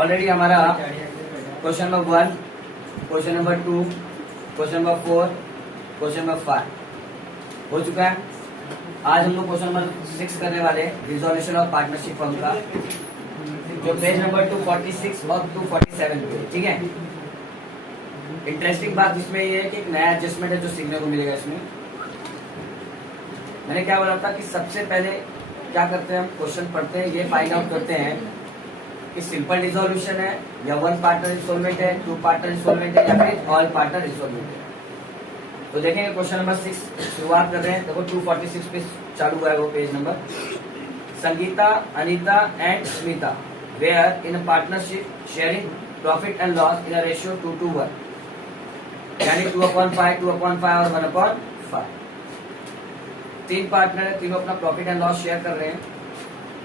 Already हमारा question number 1, question number 2, question number 4, question number 5 हो चुका है। आज हम लोग क्वेश्चन नंबर 6 करने वाले रिजोल्यूशन ऑफ पार्टनरशिप फर्म का, जो पेज नंबर 246 और 247 पे। ठीक है, इंटरेस्टिंग बात इसमें ये है कि एक नया एडजस्टमेंट है जो सीखने को मिलेगा इसमें। मैंने क्या बोला था कि सबसे पहले क्या करते हैं, हम क्वेश्चन पढ़ते हैं, ये फाइंड आउट करते हैं कि सिंपल डिसोल्यूशन है या वन पार्टनर इंस्टॉलमेंट है, टू पार्टनर इंस्टॉलमेंट है या फिर ऑल पार्टनर इंस्टॉलमेंट है। तो देखेंगे क्वेश्चन नंबर 6 शुरुआत कर रहे हैं। देखो 246 पे चालू हुआ है वो page number. Sangeeta, Anita and Smita were in partnership sharing profit and loss in a ratio 2:1, यानी 2/5, 2/5 और 1/5। तीन पार्टनर है, तीनों अपना प्रॉफिट एंड लॉस शेयर कर रहे हैं।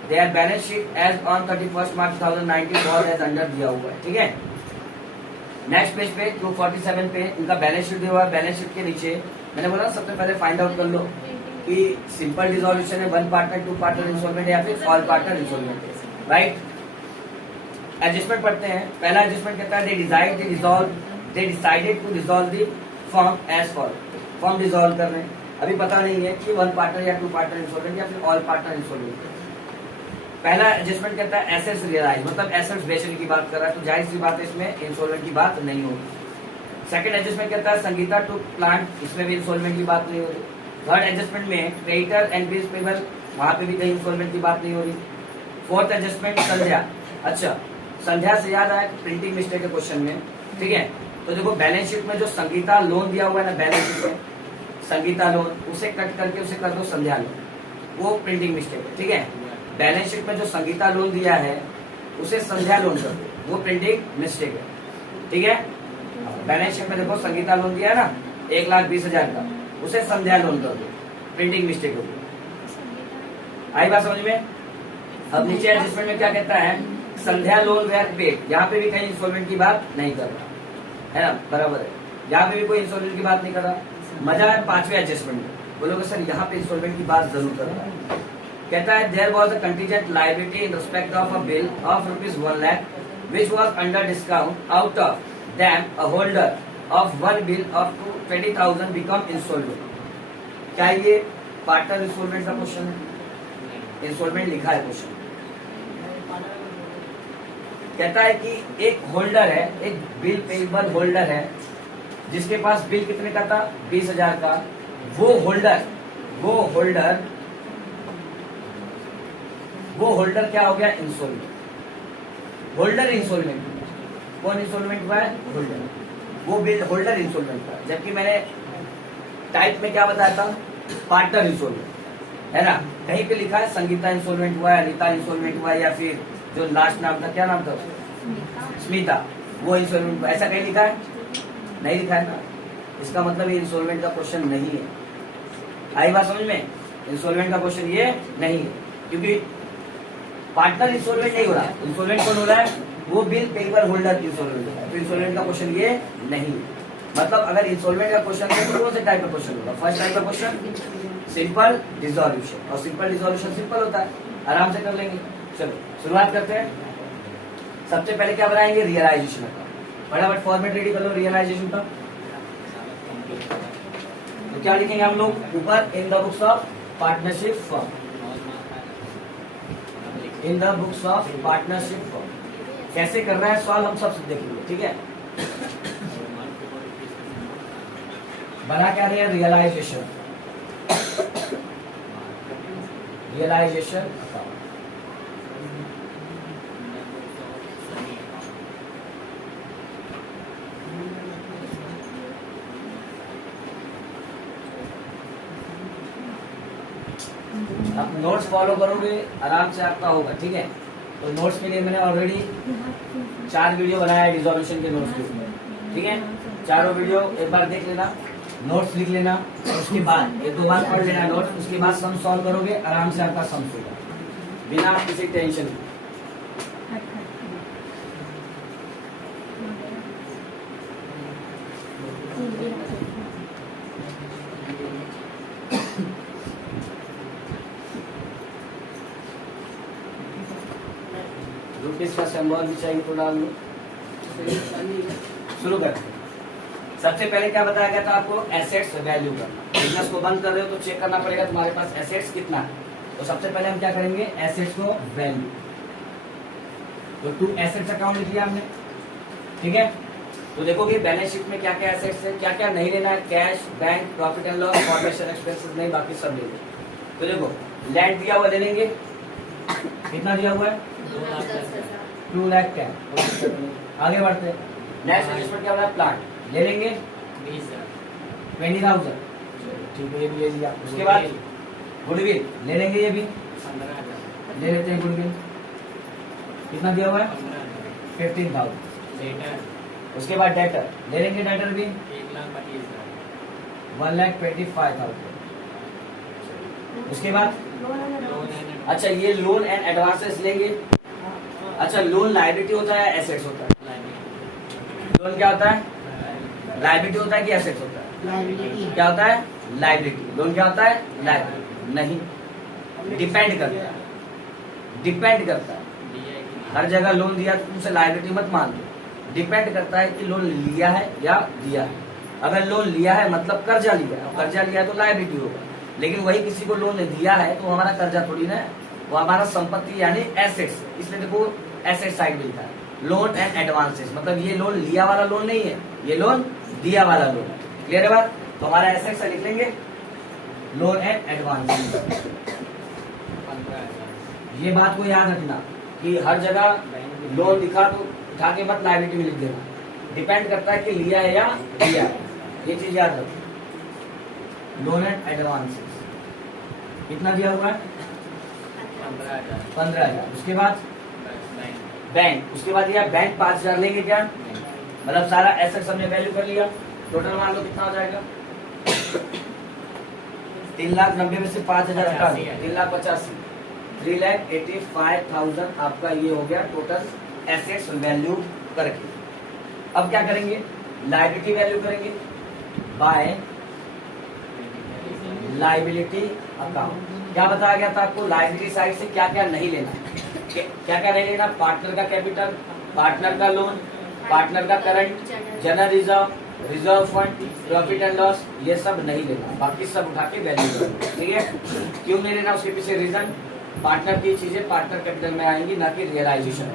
Their balance sheet as on 31 March 2019 और एज अंडर दिया हुआ है। ठीक है, नेक्स्ट पेज पे 247 पे इनका बैलेंस शीट दिया हुआ है। बैलेंस शीट के नीचे मैंने बोला सबसे पहले फाइंड आउट कर लो कि सिंपल डिसोल्यूशन है, one partner, two partner installment या फिर ऑल पार्टनर इंस्टॉलमेंट है। राइट, एडजस्टमेंट पढ़ते हैं। पहला एडजस्टमेंट कहता है they decided to dissolve the firm as following. Firm dissolve कर रहे हैं, अभी पता नहीं है कि वन पार्टनर या टू पार्टनर इंस्टॉलमेंट या फिर ऑल पार्टनर इंस्टॉलमेंट। पहला एडजस्टमेंट कहता है एसेट्स रियलाइज, मतलब एसेट्स बेचने की बात कर रहा है, तो जाहिर सी बात है इसमें इंस्टॉलमेंट की बात नहीं होगी। सेकंड एडजस्टमेंट कहता है संगीता टू प्लांट, इसमें भी इंस्टॉलमेंट की बात नहीं हो रही। थर्ड एडजस्टमेंट में क्रेडिटर एंड बिल्स पेबल, वहां पे भी कहीं इंस्टॉलमेंट की बात नहीं हो रही। फोर्थ एडजस्टमेंट संध्या। अच्छा, संध्या से याद आया प्रिंटिंग मिस्टेक है क्वेश्चन में। ठीक है, तो देखो बैलेंस शीट में जो संगीता लोन दिया हुआ है ना, बैलेंस शीट में संगीता लोन, उसे कट करके उसे कर दो संध्या लोन, वो प्रिंटिंग मिस्टेक है। ठीक है, बैलेंस शीट में जो संगीता लोन दिया है उसे संध्या लोन कर दो, वो प्रिंटिंग मिस्टेक है। ठीक है, बैलेंस शीट में देखो संगीता लोन दिया है ना 1,20,000 का, उसे संध्या लोन कर दो, प्रिंटिंग मिस्टेक होगी। आई बात समझ में। अब नीचे एडजस्टमेंट में क्या कहता है, संध्या लोन वेयर पेड, यहाँ पे भी कहीं इंस्टॉलमेंट की बात नहीं कर रहा है ना, बराबर है, यहाँ पे भी कोई इंस्टॉलमेंट की बात नहीं कर रहा। मजा है पांचवें एडजस्टमेंट में, बोलोगे सर यहाँ पे इंस्टॉलमेंट की बात जरूर कर रहा है। कहता है there was a contingent liability in respect of a bill of ₹1 lakh which was under discount, out of them a holder of one bill of 20,000 become installment. क्या ये पार्टनर इंस्टॉलमेंट का क्वेश्चन है? इंस्टॉलमेंट लिखा है क्वेश्चन। कहता है कि एक होल्डर है, एक बिल पेबल होल्डर है जिसके पास बिल कितने का था, 20,000 का। वो होल्डर क्या हो गया, इंस्टॉलमेंट। होल्डर इंस्टॉलमेंट, कौन इंस्टॉलमेंट हुआ है, होल्डर। वो बिल होल्डर इंस्टॉलमेंट था, जबकि मैंने टाइप में क्या बताया था, पार्टनर इंस्टॉलमेंट, है ना। कहीं पे लिखा है संगीता इंस्टॉलमेंट हुआ है, अनीता इंस्टॉलमेंट हुआ है, या फिर जो लास्ट नाम था, क्या नाम था, स्मिता, वो इंस्टॉलमेंट हुआ, ऐसा कहीं लिखा है, नहीं लिखा है ना। इसका मतलब ये इंस्टॉलमेंट का क्वेश्चन नहीं है। आई बात समझ में, इंस्टॉलमेंट का क्वेश्चन ये नहीं है, क्योंकि पार्टनर इंस्टॉलमेंट नहीं हो रहा। इंस्टॉलमेंट कौन हो रहा है, वो बिल पेपर होल्डर इंस्टॉलमेंट हो रहा है, तो इंस्टॉलमेंट का क्वेश्चन ये नहीं है। मतलब अगर इंस्टॉलमेंट का क्वेश्चन है तो कौन से टाइप का क्वेश्चन होगा, फर्स्ट टाइप का क्वेश्चन सिंपल डिसोल्यूशन, और सिंपल डिसोल्यूशन सिंपल होता है, आराम से कर लेंगे। चलो शुरुआत करते हैं। सबसे पहले क्या बनाएंगे, रियलाइजेशन का। फटाफट फॉर्मेट रेडी कर लो रियलाइजेशन का। तो क्या लिखेंगे हम लोग ऊपर, in the books of partnership firm, in the books of partnership firm. कैसे करना है सवाल हम सब देखेंगे। ठीक है, बना क्या रहे हैं, रियलाइजेशन, रियलाइजेशन अकाउंट। आप नोट्स फॉलो करोगे आराम से आपका होगा। ठीक है, तो नोट्स के लिए मैंने ऑलरेडी 4 वीडियो बनाया है डिसोल्यूशन के नोट्स के ऊपर। ठीक है, चारों वीडियो एक बार देख लेना, नोट्स लिख लेना, और उसके बाद 1-2 बार पढ़ लेना नोट्स, उसके बाद सम सॉल्व करोगे, आराम से आपका सम होगा बिना किसी टेंशन। इसका सिंबल भी चाहिए तो डाल दो। शुरू करते हैं। सबसे पहले क्या बताया गया था आपको, एसेट्स वैल्यू करना। बिजनेस को बंद कर रहे हो तो चेक करना पड़ेगा तुम्हारे पास एसेट्स कितना है। तो सबसे पहले हम क्या करेंगे, एसेट्स को वैल्यू। तो 2 एसेट्स अकाउंट लिख लिया हमने, ठीक है। तो देखोगे बैलेंस शीट में क्या क्या एसेट्स है, क्या क्या नहीं लेना है, cash, bank, profit and loss, formation expenses नहीं, बाकी सब ले लो। तो देखो लैंड दिया हुआ ले लेंगे, कितना दिया हुआ है 2 लाख क्या। आगे बढ़ते हैं, नेक्स्ट इन्वेस्टमेंट क्या हो रहा है, प्लांट ले लेंगे 20,000, ठीक है ये भी ले लिया। उसके बाद गुडविल ले लेंगे, ये भी ले लेते हैं गुडविल, कितना दिया हुआ है 15,000। उसके बाद डेटर ले लेंगे, डेटर भी 1,25,000। उसके बाद अच्छा ये लोन एंड एडवांसेस लेंगे। अच्छा लोन लायबिलिटी होता है एसेट्स होता है, लोन क्या होता है लायबिलिटी होता है कि एसेट्स होता है, क्या होता है लायबिलिटी। लोन क्या होता है लायबिलिटी नहीं, डिपेंड करता है, डिपेंड करता है। हर जगह लोन दिया तो तुमसे लायबिलिटी मत मान लो, डिपेंड करता है कि लोन लिया है या दिया है। अगर लोन लिया है मतलब कर्जा लिया है, कर्जा लिया है तो लायबिलिटी होगा। लेकिन वही किसी को लोन दिया है तो हमारा कर्जा थोड़ी ना है, वो हमारा संपत्ति यानी एसेट्स। इसलिए देखो एसेट साइड मिलता है, लोन एंड एडवांसेस। मतलब ये लोन लिया वाला लोन नहीं है, ये लोन दिया वाला लोन है। क्लियर है बात। तो हमारा एसेट्स लिख लेंगे लोन एंड एडवांसेस। ये बात को याद रखना कि हर जगह लोन दिखा तो उठा के मत लायबिलिटी में लिख देना, डिपेंड करता है कि लिया है या दिया है, ये चीज याद रखो। लोन एंड एडवांसेस कितना दिया हुआ है 15,000। उसके बाद बैंक, उसके बाद यह बैंक 5,000 लेंगे क्या, मतलब सारा एसेट्स हमने वैल्यू कर लिया। टोटल मान लो कितना हो जाएगा 3,90,000 में से 5,000 हटा दो 3,85,000, 3,85,000 आपका ये हो गया टोटल एसेट्स वैल्यू करके। अब क्या करेंगे, लायबिलिटी वैल्यू करेंगे बाय लायबिलिटी अकाउंट। क्या बताया गया था आपको, लायबिलिटी साइड से क्या क्या नहीं लेना, क्या क्या नहीं लेना, पार्टनर का कैपिटल, पार्टनर का लोन, पार्टनर का current, general reserve, reserve fund, profit and loss, ये सब नहीं लेना, बाकी सब उठा के वैल्यू करना। ठीक है, क्यों नहीं लेना उसके पीछे रीजन, पार्टनर की चीजें पार्टनर कैपिटल में आएंगी ना कि रियलाइजेशन।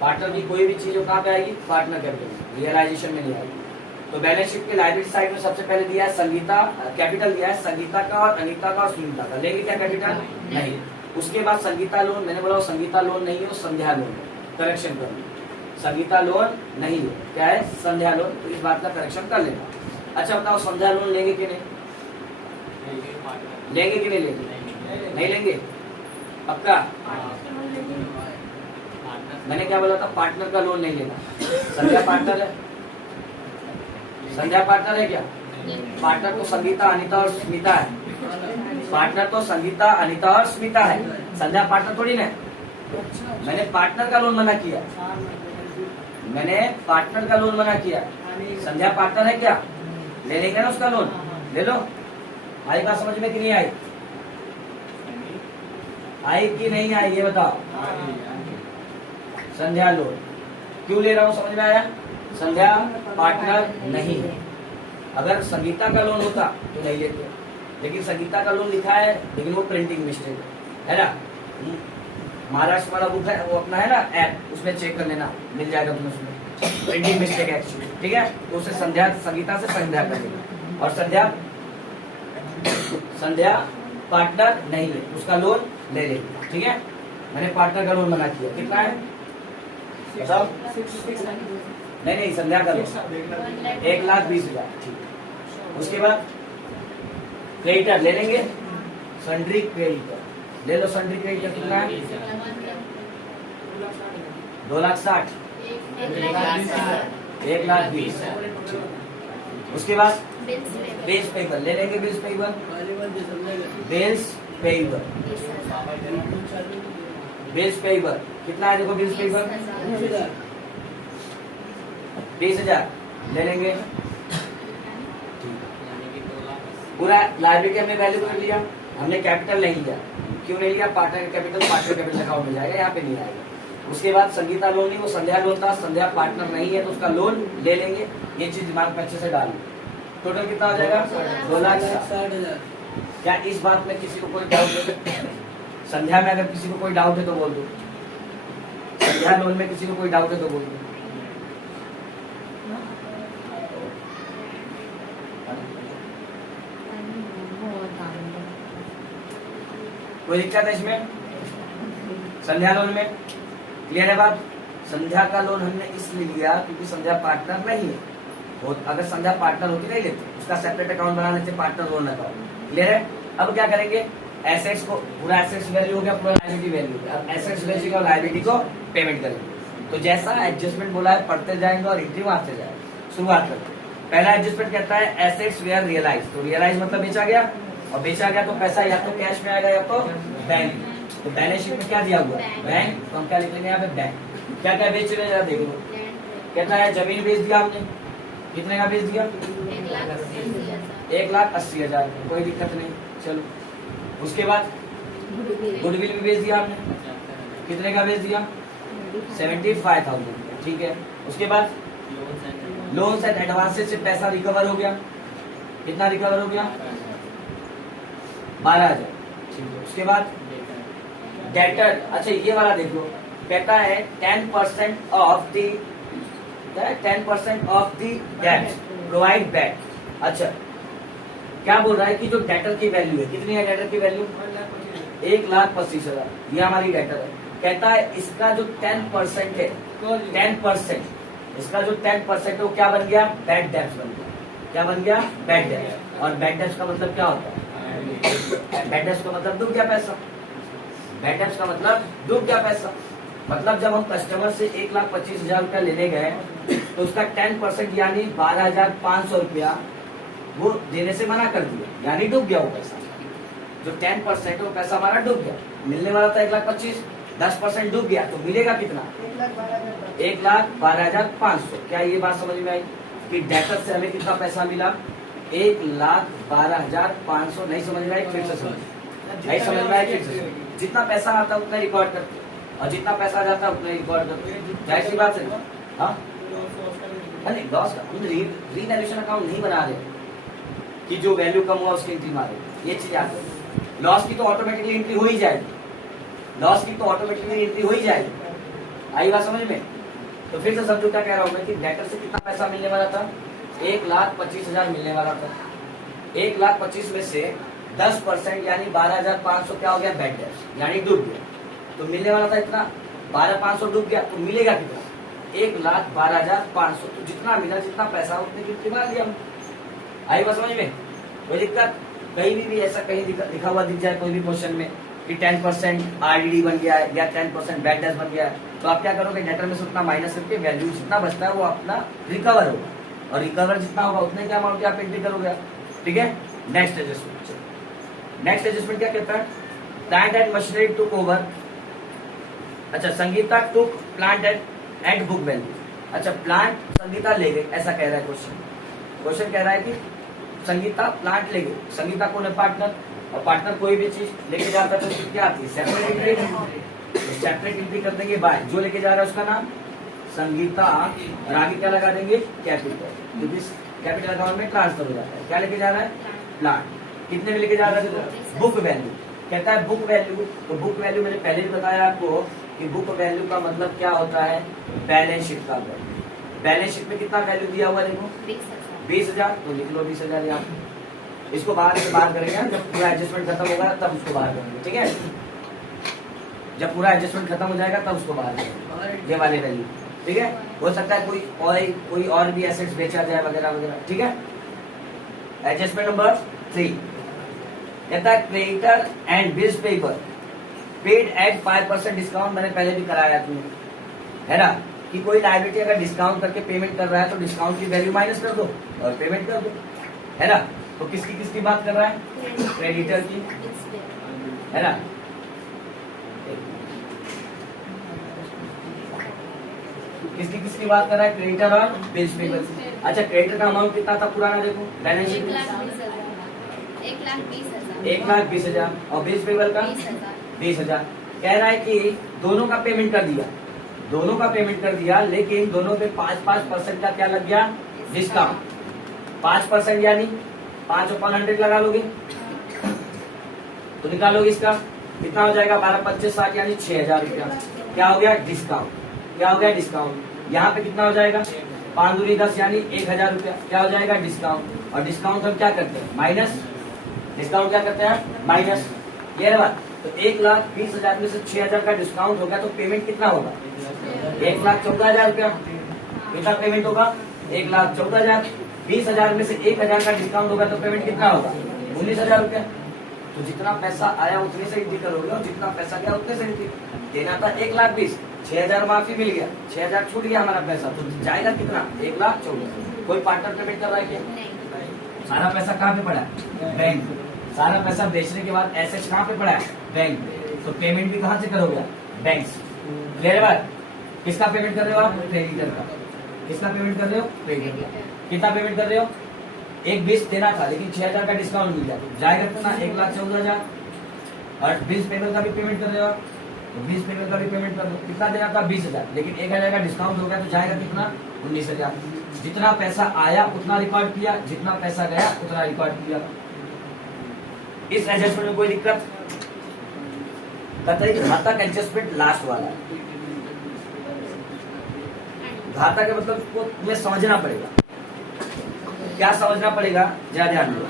पार्टनर की कोई भी चीज कहाँ पे आएगी, पार्टनर कैपिटल, रियलाइजेशन में नहीं आएगी। तो बैलेंस शीट के लायबिलिटी साइड में सबसे पहले दिया है संगीता, कैपिटल दिया है संगीता का और अनीता का और सुनीता का। लेंगे क्या कैपिटल नहीं। उसके बाद संगीता लोन, मैंने बोला संगीता लोन नहीं है, वो संध्या लोन है, करेक्शन कर लो। संगीता लोन नहीं है, क्या है संध्या लोन, तो इस बात का करेक्शन कर लेना। अच्छा बताओ संध्या लोन लेंगे कि नहीं, लेंगे कि नहीं लेंगे, नहीं लेंगे पक्का। मैंने क्या बोला था, पार्टनर का लोन नहीं लेना। संध्या पार्टनर है, संध्या पार्टनर है क्या, पार्टनर तो संगीता अनीता और स्मिता है, पार्टनर तो संगीता अनीता और स्मिता है, संध्या पार्टनर थोड़ी ना। मैंने पार्टनर का लोन मना किया, मैंने पार्टनर का लोन मना किया। संध्या पार्टनर है क्या, ले लेंगे ना उसका लोन, ले लो। आई बात समझ में कि नहीं आई, आई कि नहीं आई ये बताओ। संध्या लोन क्यों ले रहा हूँ, समझ में आया। संध्या पार्टनर नहीं है। अगर संगीता का लोन होता तो नहीं लेते, लेकिन संगीता का लोन लिखा है लेकिन वो प्रिंटिंग मिस्टेक है ना। महाराष्ट्र वाला बुक है वो अपना है ना ऐप, उसमें चेक कर लेना, मिल जाएगा तुम्हें उसमें प्रिंटिंग मिस्टेक है एक्चुअली। ठीक है, तो उसे संध्या संगीता से संध्या कर लेना। और संध्या पार्टनर नहीं है, उसका लोन ले लेंगे। ठीक है, मैंने पार्टनर का लोन मना किया। कितना है सब, नहीं संध्या का लोन 1,20,000। ठीक, उसके बाद क्रेडिटर ले लेंगे, सन्ड्री क्रेडिटर ले लो। सन्ड्री क्रेडिटर कितना है 2,60,000, 1,20,000। उसके बाद बिल्स पेबल ले लेंगे, bills payable, bills payable, bills payable कितना है देखो, बिल्स पेबल 20,000 ले लेंगे। पूरा लायबिलिटी हमने वैल्यू कर लिया, हमने कैपिटल नहीं लिया। क्यों नहीं लिया, partner capital partner capital account में जाएगा, यहाँ पे नहीं आएगा। उसके बाद संगीता लोन ली, वो संध्या लोन था, संध्या पार्टनर नहीं है तो उसका लोन ले लेंगे। ये चीज दिमाग में अच्छे से डालो। टोटल कितना हो जाएगा? 2,60,000। क्या इस बात में किसी को कोई डाउट है? संध्या में अगर किसी को कोई डाउट है तो बोल दो। संध्या लोन में किसी को कोई डाउट है तो बोल दो। कोई दिक्कत है इसमें? संध्या लोन में क्लियर है बात? संध्या का लोन हमने इसलिए लिया क्योंकि संध्या पार्टनर नहीं है। अगर संध्या पार्टनर होती नहीं लेते, उसका सेपरेट अकाउंट बना लेते, पार्टनर लोन अकाउंट। क्लियर है? अब क्या करेंगे? एसेट्स को, पूरा एसेट्स वैल्यू हो गया, पूरा लायबिलिटी वैल्यू हो गया। अब एसेट्स वैल्यू और लायबिलिटी को पेमेंट करेंगे। तो जैसा एडजस्टमेंट बोला है पढ़ते जाएंगे और एंट्री मारते जाएंगे। शुरुआत करते हैं। पहला एडजस्टमेंट कहता है एसेट्स वेयर रियलाइज। तो रियलाइज मतलब बेचा गया, और बेचा गया तो पैसा या तो कैश में आएगा या तो बैंक। तो बैलेंस शीट में क्या दिया हुआ है? बैंक। तो हम क्या लिख लेंगे यहाँ पे? बैंक। क्या क्या बेच रहे हैं देख लो। कहता है जमीन बेच दिया हमने, कितने का बेच दिया? 1,80,000। कोई दिक्कत नहीं, चलो। उसके बाद गुडविल भी बेच दिया हमने, कितने का बेच दिया? 75,000। ठीक है। उसके बाद लोन्स एंड एडवांसेस से पैसा रिकवर हो गया, कितना रिकवर हो गया? 12,000। ठीक है। उसके बाद डेटर, अच्छा ये वाला देख लो, कहता है 10% of the 10% of the debt provide back. अच्छा क्या बोल रहा है कि जो डेटर की वैल्यू है, कितनी है डेटर की वैल्यू? 1,25,000। ये हमारी डेटर है। कहता है इसका जो 10% है, 10%, इसका जो 10% है वो क्या बन गया? बैड डेट्स बन गया। क्या बन गया? Bad debts. और बैड डेट्स का मतलब क्या होता है? बैड डेट्स का मतलब डूब गया पैसा। बैड डेट्स का मतलब डूब गया पैसा। मतलब जब हम कस्टमर से 1,25,000 रुपया लेने गए तो उसका 10% यानी 12,500 रुपया वो देने से मना कर दिया, यानी डूब गया वो पैसा। जो 10% है वो पैसा हमारा डूब गया। मिलने वाला था 1,25,000, 10% डूब गया तो मिलेगा कितना? 1,12,500। क्या ये बात समझ में आई कि डेटर से हमें कितना पैसा मिला? 1,12,500। नहीं समझ में आई? फिर से समझ, नहीं समझ में आई? फिर से समझ। जितना पैसा आता है उतना रिकॉर्ड करते और जितना पैसा जाता है उतना रिकॉर्ड करते। जाहिर सी बात है। हाँ नहीं, लॉस का हम रीवैल्यूएशन अकाउंट नहीं बना रहे कि जो वैल्यू कम हुआ उसकी एंट्री मारे। ये चीज याद रखो। लॉस की तो ऑटोमेटिकली एंट्री हो ही जाएगी। लॉस की तो ऑटोमेटिकली एंट्री हो ही जाएगी। आई बात समझ में? तो फिर से समझो क्या कह रहा हूँ मैं कि डेटर से कितना पैसा मिलने वाला था? 1,25,000 मिलने वाला था। 1,25,000 में से 10% यानी 12,500 क्या हो गया? बैड डेट्स, यानी डूब गया। तो मिलने वाला था इतना, 12,500 डूब गया तो मिलेगा कितना? 1,12,500। तो जितना मिला, जितना पैसा उतने की मार दिया। आई बात समझ में? कोई दिक्कत? कहीं भी ऐसा कहीं लिखा हुआ दिख जाए कोई भी क्वेश्चन में कि 10% आरडीडी बन गया है या 10% बैड डेट्स बन गया है, तो आप क्या करोगे? डेटर में से उतना माइनस करके वैल्यू जितना बचता है वो अपना रिकवर होगा, और रिकवर जितना होगा उतने क्या अमाउंट आप एंट्री करोगे। ठीक है। Next adjustment. नेक्स्ट एडजस्टमेंट क्या कहता है? Plant and machinery took over. अच्छा संगीता टुक प्लांट एंड बुक वैल्यू। अच्छा प्लांट संगीता ले गई, ऐसा कह रहा है क्वेश्चन। क्वेश्चन कह रहा है कि संगीता प्लांट ले गई। संगीता कौन है? पार्टनर। और पार्टनर कोई भी चीज लेके जाता है तो क्या आती है? Separate entry. सेपरेट एंट्री कर देंगे बाय जो लेके जा रहा है उसका नाम संगीता, और आगे क्या लगा देंगे? कैपिटल, क्योंकि कैपिटल अकाउंट में ट्रांसफर हो जाता है। क्या लेके जा रहा है? प्लांट। कितने में लेके जा रहा है? Book value. कहता है बुक वैल्यू। तो बुक वैल्यू मैंने पहले भी बताया आपको कि बुक वैल्यू का मतलब क्या होता है? बैलेंस शीट का वैल्यू। बैलेंस शीट में कितना वैल्यू दिया हुआ देखो? 20,000। तो लिख लो 20,000 यहाँ। इसको बाहर से बाहर करेंगे जब पूरा एडजस्टमेंट खत्म होगा तब उसको बाहर करेंगे। ठीक है। जब पूरा एडजस्टमेंट खत्म हो जाएगा तब उसको बाहर करेंगे, ये वाले वैल्यू। ठीक है। हो सकता है कोई और भी एसेट्स बेचा जाए वगैरह वगैरह। ठीक है। एडजस्टमेंट नंबर 3 कहता है creditor and bills paper paid at 5% discount. मैंने पहले भी कराया तुम्हें, है ना, कि कोई लायबिलिटी अगर डिस्काउंट करके पेमेंट कर रहा है तो डिस्काउंट की वैल्यू माइनस कर दो और पेमेंट कर दो, है ना। तो किसकी बात कर रहा है? क्रेडिटर की, है ना। किसकी बात कर रहा है? क्रेडिटर और बिल्स पेपर। अच्छा क्रेडिटर का अमाउंट कितना था पुराना? देखो बैलेंस शीट 1,20,000 और बिल्स पेपर का 20,000। कह रहा है कि दोनों का पेमेंट कर दिया, दोनों का पेमेंट कर दिया, लेकिन दोनों पे 5% का क्या लग गया, डिस्काउंट। 5% यानी 5/100 लगा लोगे तो निकालोगे इसका कितना हो जाएगा, 12×5=60 यानी 6,000 रुपया। क्या हो गया, डिस्काउंट। क्या हो गया, डिस्काउंट। यहाँ पे कितना हो जाएगा, 5×2=10 यानी 1,000 रुपया। क्या हो जाएगा, डिस्काउंट। और डिस्काउंट हम क्या करते हैं, माइनस। डिस्काउंट क्या करते हैं, माइनस। ये है बात। तो 1,20,000 में से 6,000 का डिस्काउंट होगा तो पेमेंट कितना होगा, 1,14,000 रुपया। कितना पेमेंट होगा, 1,14,000। 20,000 में से 1,000 का डिस्काउंट होगा तो पेमेंट कितना होगा, 19,000 रुपया। तो जितना पैसा आया उतने से एंट्री करोगे और जितना पैसा गया उतने से एंट्री। देना था 1,20,000, 6,000 माफी मिल गया, 6,000 छूट गया हमारा पैसा, तो जाएगा कितना, 1,14,000। कोई पार्टनर पेमेंट कर रहा है क्या, सारा पैसा कहाँ पे पड़ा है, बैंक। सारा पैसा बेचने के बाद एसेट्स कहाँ पे पड़ा है, बैंक। तो पेमेंट भी कहाँ से करोगे, बैंक से। क्लियर है बात। किसका पेमेंट कर रहे हो आप, क्रेडिटर का। किसका पेमेंट कर रहे हो, क्रेडिटर का। कितना पेमेंट कर रहे हो, 1,20,000 देना था लेकिन 6,000 का डिस्काउंट मिल गया, तो जाएगा कितना, 1,14,000। और बिल्स पेमेंट का भी पेमेंट कर रहे हो, तो बिल्स पेमेंट का भी पेमेंट कर दो। कितना देना था, 20,000, लेकिन 1,000 का डिस्काउंट हो गया तो जाएगा कितना, 19,000। जितना पैसा आया उतना रिकॉर्ड किया, जितना पैसा गया उतना रिकॉर्ड किया। इस एडजस्टमेंट में कोई दिक्कत, बताइए। घाता का एडजस्टमेंट लास्ट वाला है। घाता के मतलब को तुम्हें समझना पड़ेगा। क्या समझना पड़ेगा, जरा ध्यान दो।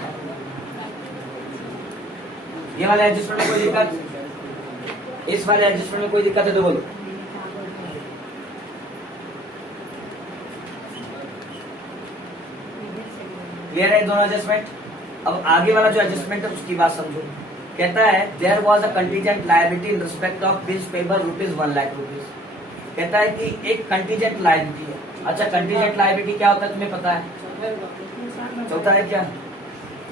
ये वाले एडजस्टमेंट में कोई दिक्कत, इस वाले एडजस्टमेंट में कोई दिक्कत है तो बोलो। क्लियर है दोनों एडजस्टमेंट। अब आगे वाला जो एडजस्टमेंट है उसकी बात समझो। कहता है there was a contingent liability in respect of bills payable ₹1,00,000। कहता है कि एक कंटीजेंट लायबिलिटी है। अच्छा, कंटीजेंट लायबिलिटी क्या होता है तुम्हें पता है, चौथा है क्या,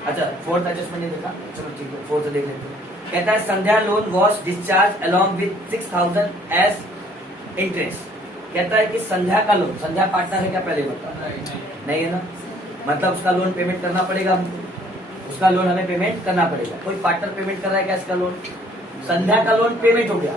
अच्छा फोर्थ एडजस्टमेंट नहीं देखा, चलो ठीक है फोर्थ देख लेते हैं। कहता है Sandhya loan was discharge along with 6,000 as interest. कहता है कि संध्या का लोन, संध्या पार्टनर है क्या, पहले बता, नहीं है ना, मतलब उसका लोन पेमेंट करना पड़ेगा हमको, उसका लोन हमें पेमेंट करना पड़ेगा। कोई पार्टनर पेमेंट कर रहा है क्या इसका लोन, संध्या का लोन पेमेंट हो गया,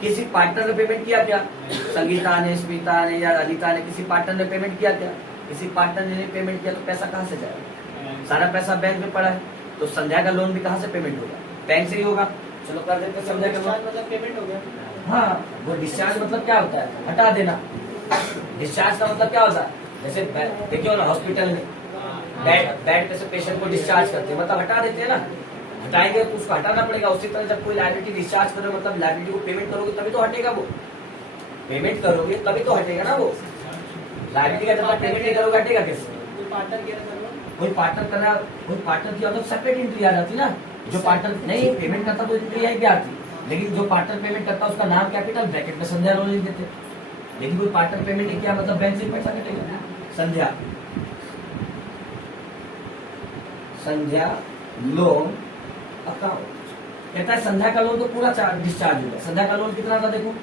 किसी पार्टनर ने पेमेंट किया क्या, संगीता ने, स्मिता ने या अनिता ने, किसी पार्टनर ने पेमेंट किया क्या, किसी पार्टनर ने पेमेंट किया, तो पैसा कहाँ से जाएगा, सारा पैसा बैंक में पड़ा है। तो संध्या का लोन भी कहाँ से पेमेंट होगा, बैंक से ही होगा। चलो कर देते संध्या का लोन, मतलब पेमेंट हो गया। हाँ, वो डिस्चार्ज मतलब क्या होता है, हटा देना। डिस्चार्ज का मतलब क्या होता है, जैसे देखियो ना हॉस्पिटल में बेड पे से पेशेंट को डिस्चार्ज करते हैं, मतलब हटा देते हैं ना, हटाएंगे तो उसको हटाना पड़ेगा। उसी तरह जब कोई लायबिलिटी डिस्चार्ज करो मतलब लायबिलिटी को पेमेंट करोगे तभी तो हटेगा, वो पेमेंट करोगे तभी तो हटेगा ना। वो लायबिलिटी का जब पेमेंट नहीं करोगे हटेगा कैसे, कोई पार्टनर करना, कोई पार्टनर की मतलब सेपरेट एंट्री आ जाती ना। जो पार्टनर नहीं पेमेंट करता तो एंट्री आई भी आती, लेकिन जो पार्टनर पेमेंट करता उसका नाम कैपिटल ब्रैकेट में संध्या लोन लिख देते। लेकिन कोई पार्टनर पेमेंट नहीं किया मतलब बैंक से पैसा कटेगा, संध्या संध्या लोन अकाउंट। कहता है संध्या का लोन तो पूरा डिस्चार्ज होगा। संध्या का लोन कितना था देखो,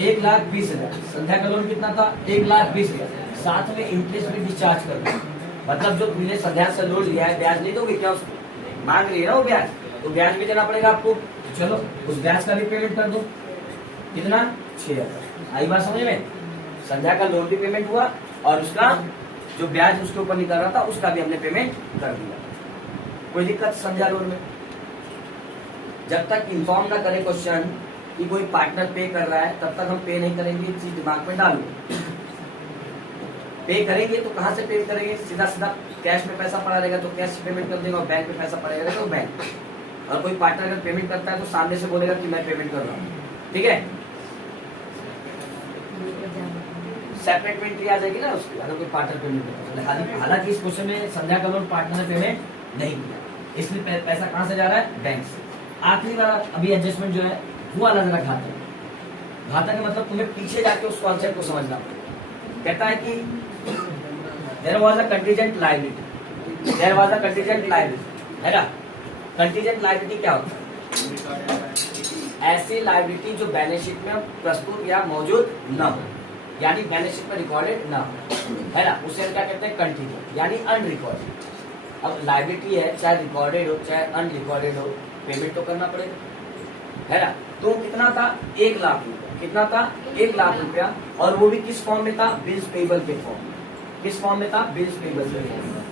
1,20,000। संध्या का लोन कितना था, 1,20,000, साथ में इंटरेस्ट भी डिस्चार्ज कर दो। मतलब जो तुमने संध्या से लोन लिया है ब्याज नहीं दोगे क्या, उसको मांग रही है ना वो ब्याज, तो ब्याज भी देना पड़ेगा आपको। चलो उस ब्याज का भी पेमेंट कर दो, कितना, 6,000। आई बात समझ में। संध्या का लोन भी पेमेंट हुआ और उसका जो ब्याज उसके ऊपर निकल रहा था उसका भी हमने पेमेंट कर दिया। कोई दिक्कत संध्या लोन में। जब तक इन्फॉर्म ना करे क्वेश्चन कि कोई पार्टनर पे कर रहा है तब तक हम पे नहीं करेंगे, ये चीज दिमाग में डालो। पे करेंगे तो कहाँ से पे करेंगे, सीधा सीधा कैश में पैसा पड़ा रहेगा तो कैश से पेमेंट कर देगा, और बैंक में पैसा पड़ा रहेगा तो बैंक। और कोई पार्टनर अगर पेमेंट करता है तो सामने से बोलेगा कि मैं पेमेंट कर रहा हूँ, ठीक है। सेपरेट में एंट्री आ जाएगी ना उसकी, अगर कोई पार्टनर पेमेंट करता है। हालांकि इस क्वेश्चन में संध्या का लोन पार्टनर ने पेमेंट नहीं किया, इसलिए पैसा कहाँ से जा रहा है, बैंक से। आखिरी वाला अभी एडजस्टमेंट जो है वो अलग अलग घाता है। घाता का मतलब तुम्हें पीछे जाके उस कॉन्सेप्ट को समझना पड़ेगा। कहता है कि there was a contingent liability, there was a contingent liability, है ना। कंटीजेंट लायबिलिटी क्या होता है, ऐसी लायबिलिटी जो बैलेंस शीट में प्रस्तुत या मौजूद न हो, यानी बैलेंस शीट में रिकॉर्डेड ना हो, है ना, उसे क्या कहते हैं, कंटीजेंट यानी अनरिकॉर्डेड। अब लायबिलिटी है, चाहे रिकॉर्डेड हो चाहे अनरिकॉर्डेड हो, पेमेंट तो करना पड़ेगा, है ना। तो कितना था, 1,00,000 रुपया। कितना था? 1 लाख रुपया, और वो भी किस फॉर्म में था? बिल्स पेबल के फॉर्म में। किस फॉर्म में था? बिल्स पेबल के फॉर्म में।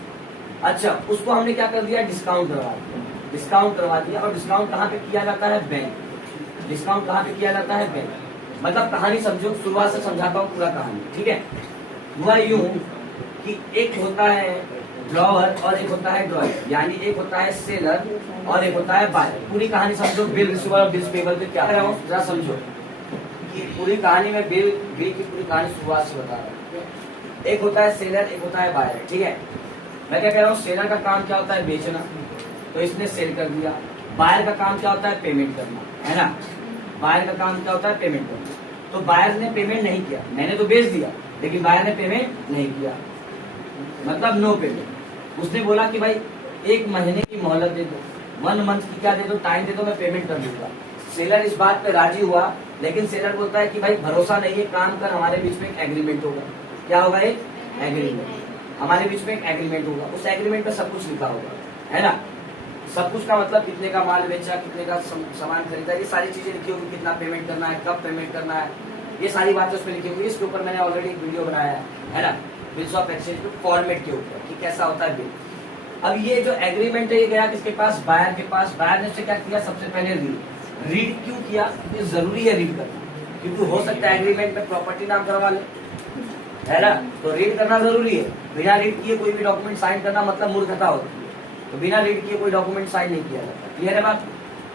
अच्छा, उसको हमने क्या कर दिया? डिस्काउंट करवा दिया। डिस्काउंट करवा दिया, और डिस्काउंट कहाँ पे किया जाता है? बैंक। डिस्काउंट कहाँ पे किया जाता है? बैंक। मतलब कहानी समझो, शुरुआत से समझाता हूँ पूरा कहानी, ठीक है। हुआ यूं कि एक होता है ड्रॉवर और एक होता है ड्रॉयर, यानी एक होता है सेलर और एक होता है बायर। पूरी कहानी समझो, बिल रिसीवर और बिल्स पेबल पे क्या कर रहा हूँ जरा समझो कि पूरी कहानी में बिल की पूरी कहानी शुरुआत से बता रहा हूँ। एक होता है सेलर, एक होता है बायर, ठीक है। मैं क्या कह रहा हूँ, सेलर का काम क्या होता है? बेचना, तो इसने सेल कर दिया। बायर का काम क्या होता है? पेमेंट करना, है ना। बायर का काम क्या होता है? पेमेंट करना। तो बायर ने पेमेंट नहीं किया, मैंने तो बेच दिया, लेकिन बायर ने पेमेंट नहीं किया, मतलब नो पेमेंट। उसने बोला कि भाई 1 महीने की मोहलत दे दो, 1 मंथ की क्या दे दो, टाइम दे दो, मैं पेमेंट कर दूंगा। सेलर इस बात पे राजी हुआ, लेकिन सेलर बोलता है कि भाई भरोसा नहीं है, काम कर, हमारे बीच में एक एग्रीमेंट होगा। क्या होगा? एक एग्रीमेंट। हमारे बीच में एक एग्रीमेंट होगा, उस एग्रीमेंट में सब कुछ लिखा होगा, है ना। सब कुछ का मतलब कितने का माल बेचा, कितने का सामान खरीदा, ये सारी चीजें लिखी होगी, कितना पेमेंट करना है, कब पेमेंट करना है, ये सारी बातें उसमें लिखी होगी। इसके ऊपर मैंने ऑलरेडी एक वीडियो बनाया है ना, बिल्स ऑफ एक्सचेंज फॉर्मेट के ऊपर कि कैसा होता है बिल। अब ये जो एग्रीमेंट है ये गया किसके पास? बायर के पास। बायर ने उससे क्या किया? सबसे पहले रीड क्यों किया? ये जरूरी है रीड करना, क्योंकि हो सकता है एग्रीमेंट में प्रॉपर्टी नाम करवा ले, है ना। तो रीड करना जरूरी है। बिना रीड किए कोई भी डॉक्यूमेंट साइन करना मतलब मूर्खता होती है। तो बिना रीड किए कोई डॉक्यूमेंट साइन नहीं किया जाता। क्लियर है बात?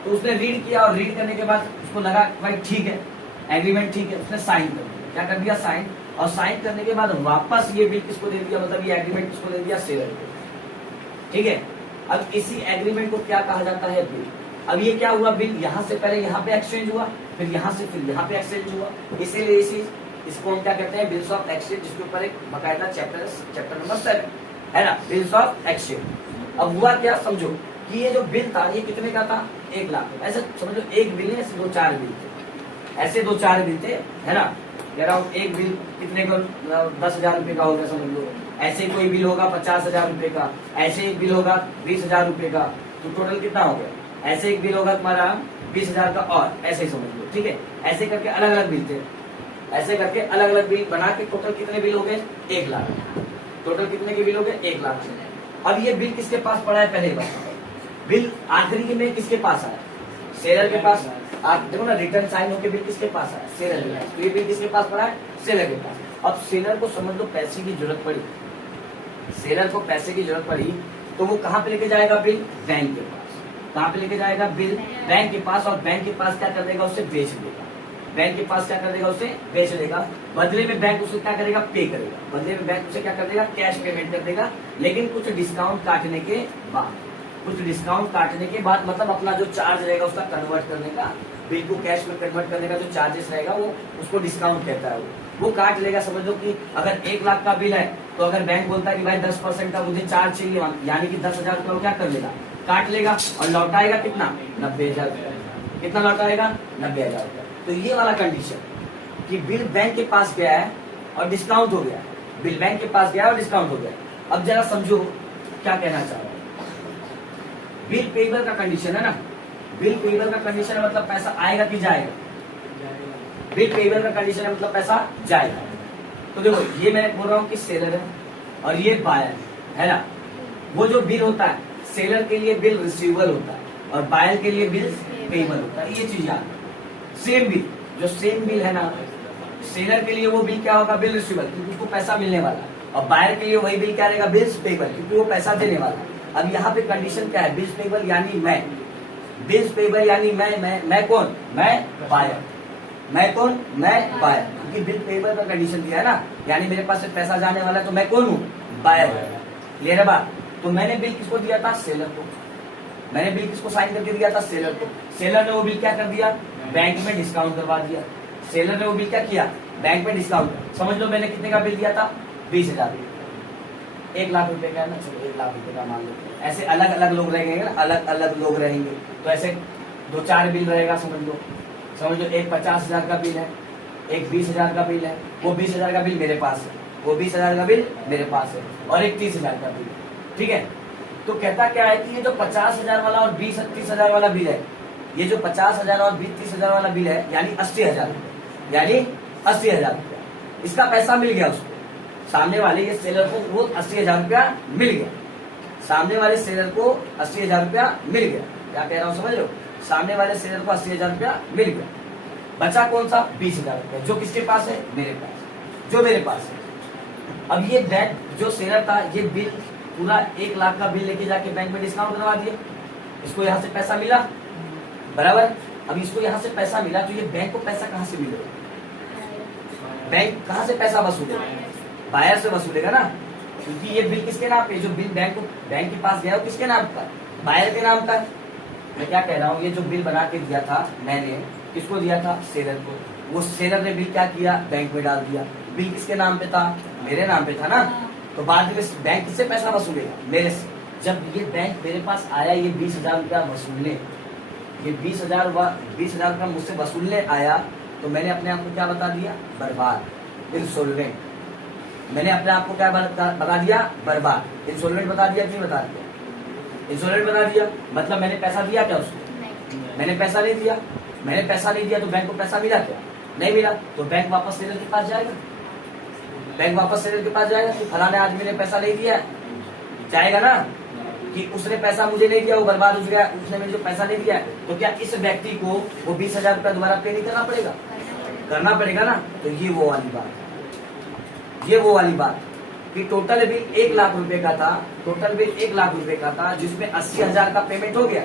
तो उसने रीड किया, और रीड करने के बाद उसको लगा भाई ठीक है, एग्रीमेंट ठीक है, उसने साइन कर दिया। क्या कर दिया? साइन। और साइन करने के बाद वापस ये बिल किसको दे दिया? मतलब ये एग्रीमेंट किसको दे दिया? सेलर को, ठीक है। अब इसी एग्रीमेंट को क्या कहा जाता है? बिल। अब ये क्या हुआ? बिल यहाँ से पहले यहाँ पे एक्सचेंज हुआ, फिर यहाँ से फिर यहाँ पे एक्सचेंज हुआ, इसीलिए इसको हम क्या कहते हैं? बिल्स ऑफ एक्सचेंज, जिसके ऊपर एक बकायदा चैप्टर नंबर 7 है ना, बिल्स ऑफ एक्सचेंज। अब हुआ क्या? समझो कि ये जो बिल था ये कितने का था? 1 लाख। ऐसे समझो एक बिल है, ऐसे 2-4 बिल थे, ऐसे 2-4 बिल थे, है ना। कह रहा हूँ एक बिल कितने का? 10,000 रुपए का होगा समझ लो। ऐसे कोई बिल होगा 50,000 रुपए का, ऐसे एक बिल होगा 20,000 रुपए का, तो टोटल कितना हो गया? ऐसे एक बिल होगा तुम्हारा 20,000 का, और ऐसे ही समझ लो, ठीक है। ऐसे करके अलग अलग बिल थे, ऐसे करके अलग अलग बिल बना के टोटल कितने बिल हो गए? 1 लाख। टोटल कितने के बिल हो गए? 1 लाख। अब ये बिल किसके पास पड़ा है? पहले बात, बिल आखिरी में किसके पास आया? सेलर के पास। आप देखो ना, रिटर्न साइन होकर बिल किसके पास आया? सेलर के पास। तो ये बिल किसके पास पड़ा है? सेलर के पास। अब सेलर को समझ लो पैसे की जरूरत पड़ी, सेलर को पैसे की जरूरत पड़ी, तो वो कहाँ पे लेके जाएगा? बिल बैंक के पास। कहाँ पे लेके जाएगा? बिल बैंक के पास। और बैंक के पास क्या कर देगा? उसे बेच देगा। बैंक के पास क्या कर देगा? उसे बेच देगा। बदले में बैंक उसे क्या करेगा? पे करेगा। बदले में बैंक उसे क्या कर देगा? कैश पेमेंट कर देगा, लेकिन कुछ डिस्काउंट काटने के बाद। कुछ डिस्काउंट काटने के बाद मतलब अपना जो चार्ज रहेगा उसका कन्वर्ट करने का, बिल को कैश में कन्वर्ट करने का जो चार्जेस रहेगा वो उसको डिस्काउंट कहता है। वो काट लेगा। समझ लो कि अगर 1 लाख का बिल है, तो अगर बैंक बोलता है कि भाई 10% का मुझे चार्ज चाहिए, यानी कि 10,000 रुपया, वो क्या कर लेगा? काट लेगा, और लौटाएगा कितना? 90,000 रुपया। कितना लौटाएगा? 90,000 रुपया। तो ये वाला कंडीशन कि बिल बैंक के पास गया है और डिस्काउंट हो गया, बिल बैंक के पास गया और डिस्काउंट हो गया। अब जरा समझो क्या कहना चाह रहा हूं। बिल पेबल का कंडीशन है ना, बिल पेबल का कंडीशन है मतलब पैसा आएगा कि जाएगा? बिल पेबल का कंडीशन है मतलब पैसा जाएगा। तो देखो ये मैं बोल रहा हूँ कि सेलर है और ये बायर है ना। वो जो बिल होता है, सेलर के लिए बिल रिसीवेबल होता है और बायर के लिए बिल पेबल होता है। ये चीज याद। सेम बिल, जो सेम बिल है ना, सेलर के लिए वो बिल क्या होगा? बिल रिसीवेबल, क्योंकि उसको पैसा मिलने वाला है। और बायर के लिए वही बिल क्या रहेगा? बिल्स पेबल, क्योंकि वो पैसा देने वाला है। अब यहाँ पे कंडीशन क्या है? बिल्स पेबल यानी मैं, बिल्स पेबल यानी मैं कौन? मैं बायर। मैं कौन? मैं बायर। क्योंकि बिल पेबल का कंडीशन दिया है ना, यानी मेरे पास से पैसा जाने वाला है, तो मैं कौन हूँ? बायर। क्लियर है बात? तो मैंने बिल किसको दिया था? सेलर को। मैंने बिल किसको साइन करके दिया था? सेलर को। सेलर ने वो बिल क्या कर दिया? बैंक में डिस्काउंट करवा दिया। सेलर ने वो बिल क्या किया? बैंक में डिस्काउंट। समझ लो मैंने कितने का बिल दिया था? 20,000। 1 लाख रुपए का है ना, चलो 1 लाख रुपए का मान लो। ऐसे अलग अलग लोग रहेंगे ना, अलग अलग लोग रहेंगे, तो ऐसे 2-4 बिल रहेगा। समझ लो एक 50,000 का बिल है, एक 20,000 का बिल है। वो 20,000 का बिल मेरे पास है, वो 20,000 का बिल मेरे पास है, और एक 30,000 का बिल। ठीक है, तो कहता क्या है कि ये जो 50,000 वाला और 20-30,000 वाला बिल है, ये जो 50,000 और 20-30,000 वाला बिल है, यानी 80,000 रुपए, यानी 80,000 रुपया। इसका पैसा मिल गया उसको, सामने वाले ये सेलर को वो 80,000 रुपया मिल गया, सामने वाले सेलर को 80,000 रुपया मिल गया। क्या कह रहा हूं समझ लो, सामने वाले सेलर को 80,000 रुपया मिल गया। बचा कौन सा? 20,000 रुपया, जो किसके पास है? मेरे पास, जो मेरे पास है। अब ये बैंक जो सेलर था, ये बिल पूरा 1 लाख का बिल लेके जाके बैंक में डिस्काउंट करवा दिया। इसको यहाँ से पैसा मिला, बराबर। अब इसको यहाँ से पैसा मिला तो ये बैंक को पैसा कहाँ से मिलेगा? बैंक कहाँ से पैसा वसूलेगा? बायर से वसूलेगा ना, क्योंकि ये बिल किसके नाम पे? जो बिल बैंक के पास गया वो किसके नाम का? बायर के नाम का। मैं क्या कह रहा हूँ, ये जो बिल बना के दिया था मैंने, किसको दिया था? सेलर को। वो सेलर ने बिल क्या किया? बैंक में डाल दिया। बिल किसके नाम पे था? मेरे नाम पे था ना। तो बाद में बैंक किससे पैसा वसूलेगा? मेरे से। जब ये बैंक मेरे पास आया, ये 20,000 रुपया वसूलने, ये 20,000 रुपया मुझसे वसूलने आया, तो मैंने अपने आप को क्या बता दिया? बर्बाद, इंसॉल्वेंट। मैंने अपने आप को क्या बता दिया? बर्बाद, इंसॉल्वेंट बता दिया कि नहीं बता दिया? इंसॉल्वेंट बता दिया। मतलब मैंने पैसा दिया क्या उसको? मैंने पैसा नहीं दिया। मैंने पैसा नहीं दिया तो बैंक को पैसा मिला क्या? नहीं मिला। तो बैंक वापस सेलर के पास जाएगा, बैंक वापस सेलर के पास जाएगा कि फलाने आदमी ने पैसा नहीं दिया, जाएगा ना, कि उसने पैसा मुझे नहीं दिया, वो बर्बाद हो गया, उसने मुझे जो पैसा नहीं दिया। तो क्या इस व्यक्ति को वो 20,000 रुपया दोबारा पे नहीं करना पड़ेगा? करना पड़ेगा ना। तो ये वो वाली बात, ये वो वाली बात कि टोटल बिल 1 लाख रुपए का था, टोटल बिल 1 लाख रुपए का था, जिसमें 80,000 का पेमेंट हो गया,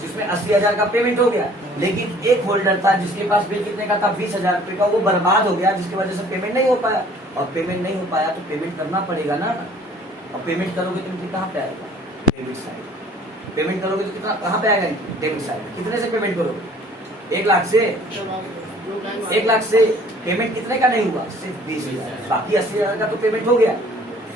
जिसमें 80,000 का पेमेंट हो गया। लेकिन एक होल्डर था जिसके पास बिल कितने का था? 20,000 रुपए का, वो बर्बाद हो गया, जिसकी वजह से पेमेंट नहीं हो पाया। और पेमेंट नहीं हो पाया तो पेमेंट करना पड़ेगा ना। और पेमेंट करोगे तो कहाँ पे आएगा? Debit side. पेमेंट करोगे तो कितना कहाँ पे आएगा? Debit side. कितने से पेमेंट करोगे? 1 लाख से। 1 लाख से पेमेंट कितने का नहीं हुआ? सिर्फ 20,000। बाकी 80,000 का तो पेमेंट हो गया।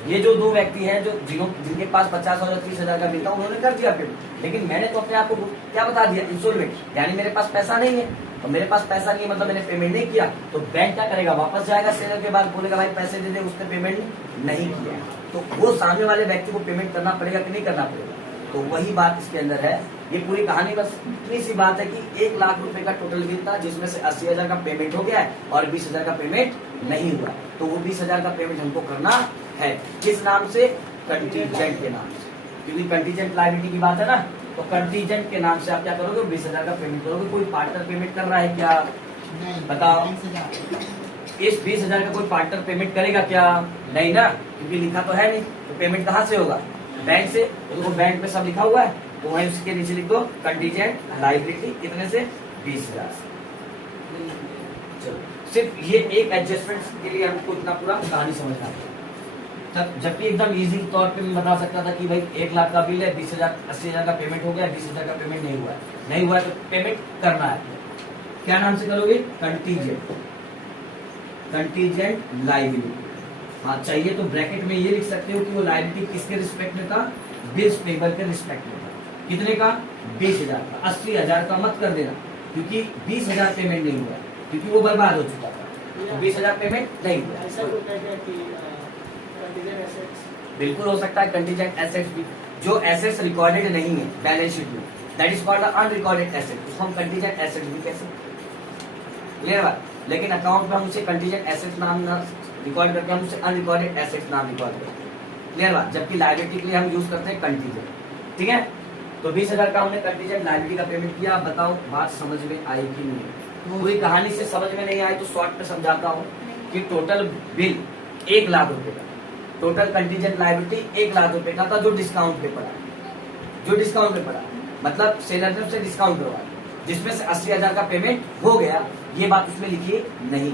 ये जो 2 व्यक्ति हैं जो जिनके पास 50 और 30,000 का बिल था, उन्होंने कर दिया पेमेंट। लेकिन मैंने तो अपने आप को क्या बता दिया? इंसॉल्वेंट, यानी मेरे पास पैसा नहीं है। और मेरे पास पैसा नहीं है मतलब मैंने पेमेंट नहीं किया। तो बैंक क्या करेगा? वापस जाएगा सेलर के बाद, बोलेगा भाई पैसे दे दे, उसने पेमेंट नहीं किया। तो वो सामने वाले व्यक्ति को पेमेंट करना पड़ेगा कि नहीं करना पड़ेगा? तो वही बात इसके अंदर है। ये पूरी कहानी बस इतनी सी बात है कि 1 लाख रुपए का टोटल बिल था, जिसमें से 80,000 का पेमेंट हो गया है और 20,000 का पेमेंट नहीं हुआ। तो वो 20,000 का पेमेंट हमको करना है। किस नाम से? कंटीजेंट के नाम से, क्योंकि कंटीजेंट लायबिलिटी की बात है ना। तो कंटीजेंट के नाम से आप क्या करोगे? 20,000 का पेमेंट करोगे। कोई पार्टनर पेमेंट कर रहा है क्या? बताओ। इस 20,000 का कोई पार्टनर पेमेंट करेगा क्या? नहीं ना, क्योंकि लिखा तो है नहीं। तो पेमेंट कहाँ से होगा? बैंक से। तो बैंक में सब लिखा हुआ है, तो वहीं उसके नीचे लिख दो कंटीजेंट लायबिलिटी। कितने से? 20,000 से। चलो, सिर्फ ये एक एडजस्टमेंट के लिए हमको इतना पूरा कहानी समझना है। जबकि एकदम इजी तौर पे मैं बता सकता था कि भाई 1 लाख का बिल है, 20,000 80,000 का पेमेंट हो गया, 20,000 का पेमेंट नहीं हुआ है। नहीं हुआ है तो पेमेंट करना है। क्या नाम से करोगे? Contingent, contingent liability. हाँ, चाहिए तो ब्रैकेट में ये लिख सकते हो कि वो लायबिलिटी किसके रिस्पेक्ट में था? बिल्स पेबल के रिस्पेक्ट में था। कितने का? 20,000 का। 80,000 का मत कर देना, क्योंकि 20,000 पेमेंट नहीं हुआ, क्योंकि वो बर्बाद हो चुका था। तो 20,000 पेमेंट नहीं हुआ। बिल्कुल हो सकता है कंटीजेंट एसेट्स भी, जो एसेट्स रिकॉर्डेड नहीं है बैलेंस शीट में, that is called unrecorded asset. उसको हम कंटीजेंट एसेट भी कह सकते हैं। क्लियर बात? लेकिन अकाउंट में हम उसे कंटीजेंट एसेट्स नाम रिकॉर्ड करके हम उसे अनरिकॉर्डेड एसेट्स नाम रिकॉर्ड करते हैं। क्लियर बात? जबकि लायबिलिटी के लिए हम यूज करते हैं कंटीजेंट। ठीक है, तो 20,000 का हमने कंटीजेंट लायबिलिटी का पेमेंट किया। बताओ बात समझ में आई कि नहीं? पूरी कहानी से समझ में नहीं आई तो शॉर्ट में समझाता हूँ कि टोटल बिल 1 लाख रुपए का, टोटल कंटीजेंट लायबिलिटी 1 लाख रुपए का था, जो डिस्काउंट पे पड़ा, जो डिस्काउंट पे पड़ा, मतलब सेलर ने उससे डिस्काउंट करवाया, जिसमें से 80,000 का पेमेंट हो गया। ये बात उसमें लिखी नहीं,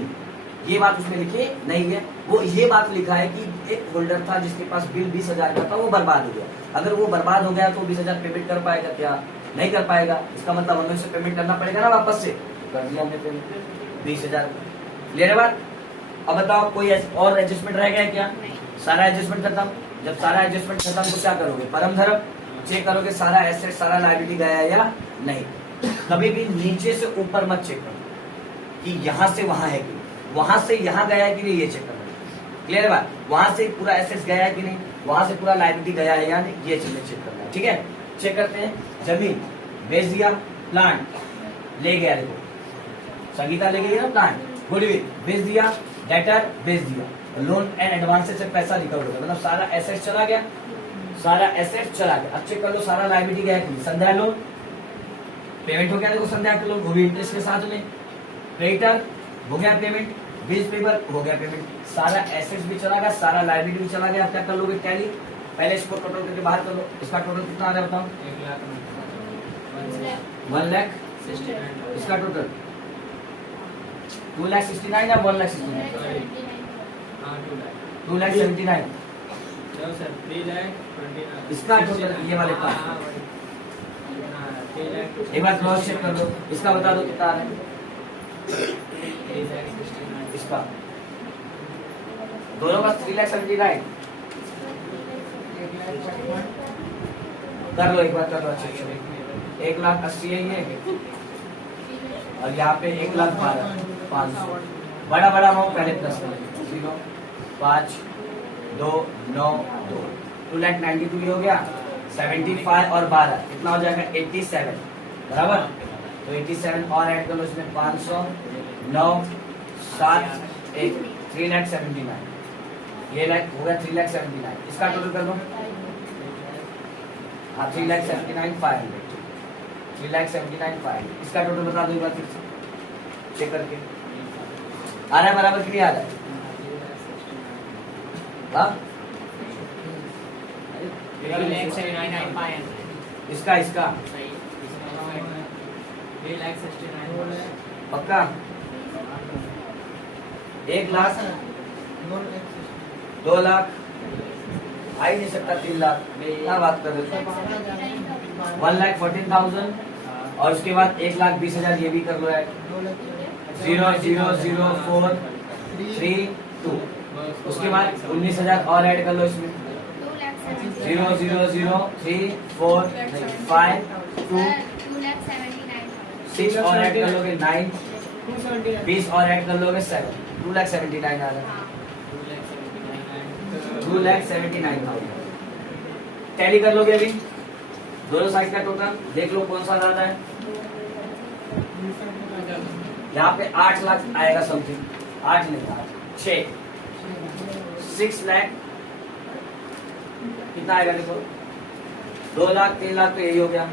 ये बात उसमें लिखी नहीं है। वो ये बात लिखा है कि एक होल्डर था जिसके पास बिल 20,000 का था, वो बर्बाद हो गया। अगर वो बर्बाद हो गया तो 20,000 पेमेंट कर पाएगा क्या? नहीं कर पाएगा। इसका मतलब हमें उसे पेमेंट करना पड़ेगा ना वापस से। कर दिया हमने पेमेंट 20,000। क्लियर बात? अब बताओ कोई और एडजस्टमेंट रह गया क्या? सारा एडजस्टमेंट खत्म। जब सारा एडजस्टमेंट खत्म तो क्या करोगे? परम धर्म चेक करोगे, सारा एसेट सारा लायबिलिटी गया है या नहीं। कभी भी नीचे से ऊपर मत चेक करो कि यहां से वहां है कि वहां से यहां गया है कि नहीं, ये चेक करना। क्लियर है बात? वहां से पूरा एसेट्स गया है कि नहीं, वहां से पूरा लायबिलिटी गया है या नहीं, ये चेक करना है। ठीक है, चेक करते हैं। जमीन बेच दिया, प्लांट ले गया, देखो संगीता ले गई है ना प्लांट, गुडविल बेच दिया, डेटर बेच दिया, लोन एंड एडवांसेस से पैसा रिकवर हो गया, मतलब सारा एसेट चला गया, सारा एसेट चला गया। अब चेक कर लो सारा लायबिलिटी गया कि संध्या लोन पेमेंट हो गया, देखो संध्या का लोन वो भी इंटरेस्ट के साथ में, क्रेडिटर हो गया पेमेंट, बिल्स पेपर हो गया पेमेंट, सारा एसेट्स भी चला गया, सारा लायबिलिटी भी चला गया। अब क्या कर लोगे टैली, पहले इसको टोटल करके बाहर कर लो, इसका टोटल कितना आ रहा है बताओ, 1,00,000, इसका टोटल 2,69,000 या 1,69,000, 2,79,000, इसका टोटल ये वाले पास एक बार क्रॉस चेक कर लो, इसका बता दो कितना आ रहा है, इसका दोनों का 3,79,000 कर लो, एक बार कर लो अच्छे से, 1,80,000 है ये, और यहाँ पे 1,12,500, बड़ा बड़ा अमाउंट पहले प्लस कर, 0 5 2 9 2, 2,92,000 हो गया, 75 और 12 कितना हो जाएगा 87, बराबर। तो 87 और ऐड कर लो इसमें, 500 9 7 1, 3,79,000, ये लाख हो गया 3,79,000, इसका टोटल कर लो, हाँ 3,79,500, 3,79,500, इसका टोटल बता दो एक बार फिर से चेक करके, आ रहा है बराबर कि नहीं आ रहा है? हाँ इसका इसका पक्का 1,00,000 2,00,000 आ ही नहीं सकता, 3,00,000 क्या बात कर रहे हो, 1,14,000 और उसके बाद 1,20,000 ये भी कर लो है, 0 0 0 4 3 2, उसके बाद 19,000 और ऐड कर लो इसमें, 0 0 0 3 4 5 2 6 और ऐड कर लोगे 9, 20 और ऐड कर लोगे 7, 2,79,000 आ रहा है, 2,79,000 टैली कर लोगे अभी दोनों साइड का टोटल, देख लो कौन सा ज्यादा है, यहाँ पे 8 लाख आएगा समथिंग, 8 नहीं 6 6 लाख कितना आएगा देखो, 2 लाख 3 लाख तो यही हो गया,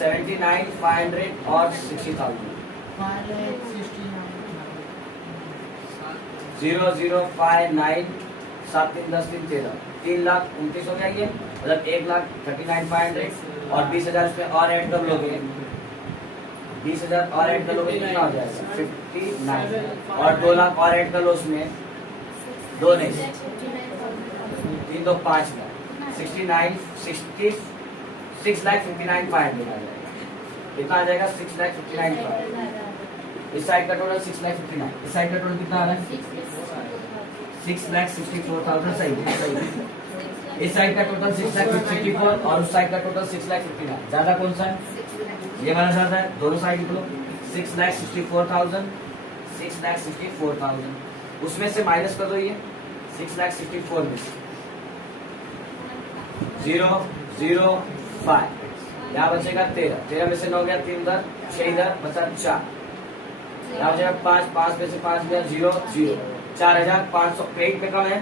79,500 और 60,000, 0 0 5 9 7 3 10 3 13, 3,29,000 हो गया ये, मतलब 1,39,500 और 20,000 इसमें और ऐड कर लोगे, 20,000 और ऐड कर लोगे कितना हो जाएगा 59, और 2 लाख और ऐड कर लो उसमें, 2 नहीं 3 तो 5 लाख, 6,59,500 कितना आ जाएगा 6,59,500, इस साइड का टोटल 6,59,000, इस साइड का टोटल कितना आ रहा है 6,64,000, सही, इस साइड का टोटल 6,54 और उस साइड का टोटल 6,59,000, ज्यादा कौन सा है, ये वाला ज्यादा है, दोनों साइड निकलो, 6,64,000 6,64,000, उसमें से माइनस कर दो ये 6,64 में 0 0 5, यहाँ बचेगा 13 में से 9 गया, 3 इधर 6 इधर बचा 4, यहाँ बचेगा 5 में से 5 गया 0 0, 4,500 क्रेडिट पे कम है,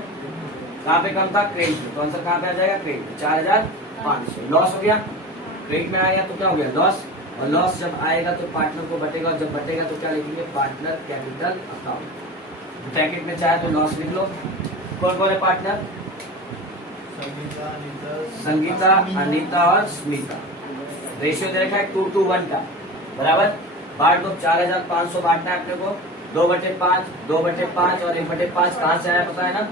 कहाँ पे कम था क्रेडिट पे, तो आंसर कहाँ पे आ जाएगा क्रेडिट पे, 4,500, लॉस हो गया, क्रेडिट में आएगा तो क्या हो गया लॉस, और लॉस जब आएगा तो पार्टनर को बटेगा, और जब बटेगा तो क्या लिखेंगे पार्टनर कैपिटल अकाउंट, ब्रैकेट में चाहे तो लॉस लिख लो, कौन कौन है पार्टनर, संगीता अनीता और स्मिता, रेशियो दे रखा है 2:1 का, बराबर, बांट दो, 4,500 बांटना है अपने को, 2/5 2/5 और 1/5 कहाँ से आया पता है ना,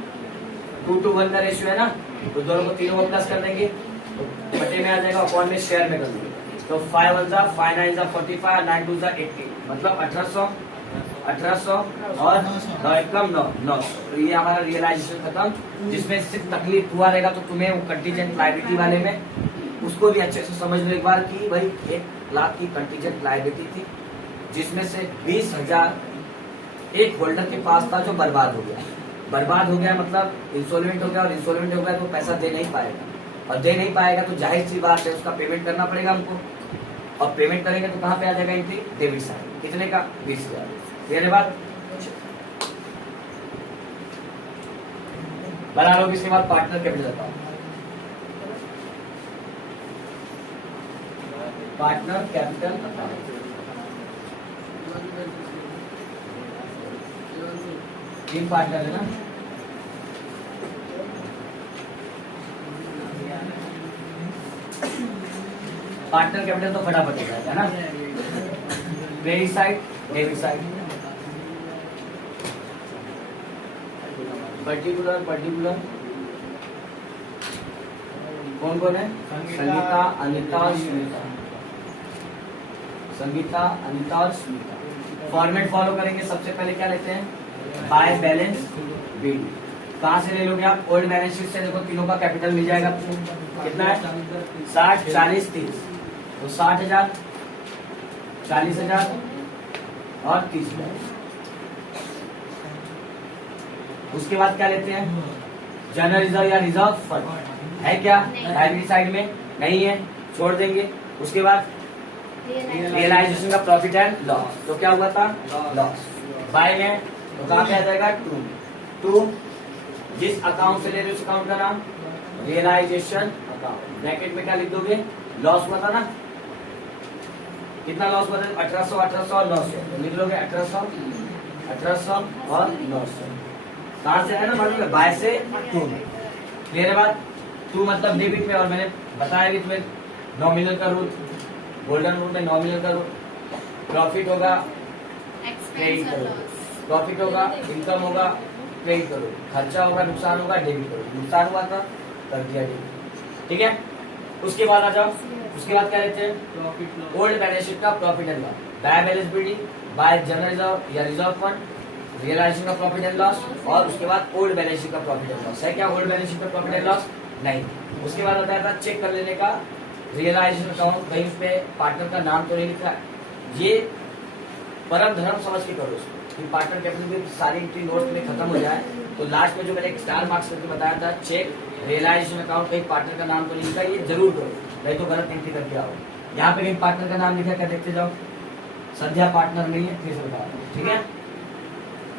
2:1 का रेशियो है ना, तो दोनों को तीनों को प्लस कर देंगे, तो बटे में आ जाएगा, अपॉन में शेयर में कर देंगे, तो 5 1 5 9 45 9 2 80, मतलब 1,800 और 9 एकम 900, तो ये हमारा रियलाइजेशन खत्म, जिसमें सिर्फ तकलीफ हुआ रहेगा तो तुम्हें वो कंटीजेंट लायबिलिटी वाले में उसको भी अच्छे से समझ लो एक बार कि भाई 1 लाख की कंटीजेंट लायबिलिटी थी, जिसमें से 20,000 एक होल्डर के पास था जो बर्बाद हो गया मतलब इंसॉल्वेंट हो गया, और इंसॉल्वेंट हो गया तो पैसा दे नहीं पाएगा, और दे नहीं पाएगा तो जाहिर सी बात है उसका पेमेंट करना पड़ेगा हमको, और पेमेंट करेंगे तो कहाँ पे आ जाएगा एंट्री डेबिट साइड, कितने का 20,000, ये बात बना लो। इसके बाद पार्टनर कैपिटल बताओ। पार्टनर कैपिटल अकाउंट 3 पार्टनर है ना। पार्टनर कैपिटल तो फटाफट हो जाएगा ना। Credit side, debit side, particular कौन कौन है? संगीता, अनिता और स्मिता। संगीता, अनिता और स्मिता। फॉर्मेट फॉलो करेंगे। सबसे पहले क्या लेते हैं? By balance bill. कहां से ले लोगे आप? ओल्ड बैलेंस शीट से। देखो तीनों का कैपिटल मिल जाएगा। कितना है? 60, 40, 30। तो 60,000, 40,000 और 30,000। उसके बाद क्या लेते हैं? जनरल रिजर्व या रिजर्व फंड है क्या? लाइब्रेरी साइड में नहीं है, छोड़ देंगे। उसके बाद रियलाइजेशन का प्रॉफिट एंड लॉस। तो क्या हुआ था? लॉस। बाय में तो कहाँ पे आ जाएगा? टू। जिस अकाउंट से ले रहे हो उस अकाउंट का नाम रियलाइजेशन अकाउंट। ब्रैकेट में क्या लिख दोगे? लॉस हुआ था ना। कितना लॉस हुआ था? 1800, 1800 और 900। तो लिख लोगे 1800, 1800 और 900। कहां से है ना? मतलब बाय से टू में। क्लियर है बात? टू मतलब डेबिट में। और मैंने बताया कि तुम्हें नॉमिनल का रूल, गोल्डन रूल में नॉमिनल का रूल। प्रॉफिट होगा क्रेडिट करो, प्रॉफिट होगा इनकम होगा क्रेडिट करो, खर्चा होगा नुकसान होगा डेबिट करो। नुकसान हुआ था कर दिया डेबिट। ठीक है। उसके बाद आ जाओ। उसके बाद क्या लेते हैं? ओल्ड बैलेंस शीट का profit and loss. By balance building, bye general reserve या रिजर्व फंड, रियलाइजेशन का प्रॉफिट एंड लॉस। और उसके बाद ओल्ड बैलेंस शीट का प्रॉफिट एंड लॉस। है क्या ओल्ड बैलेंस शीट का प्रॉफिट एंड लॉस? नहीं। उसके बाद बताया था चेक कर लेने का रियलाइजेशन अकाउंट। कहीं पे पार्टनर का नाम तो नहीं लिखा है। ये परम धर्म समझ के करो उसको कि पार्टनर कैपिटल की सारी एंट्री नोट में खत्म हो जाए। तो लास्ट में जो मैंने एक स्टार मार्क्स करके बताया था चेक रियलाइजेशन अकाउंट, कहीं पार्टनर का नाम तो नहीं लिखा, ये जरूर करो, नहीं तो गलत एंट्री करके आओ। यहाँ पे कहीं पार्टनर का नाम लिखा क्या? देखते जाओ। संध्या पार्टनर नहीं है, फिर से बता रहा हूं। ठीक है।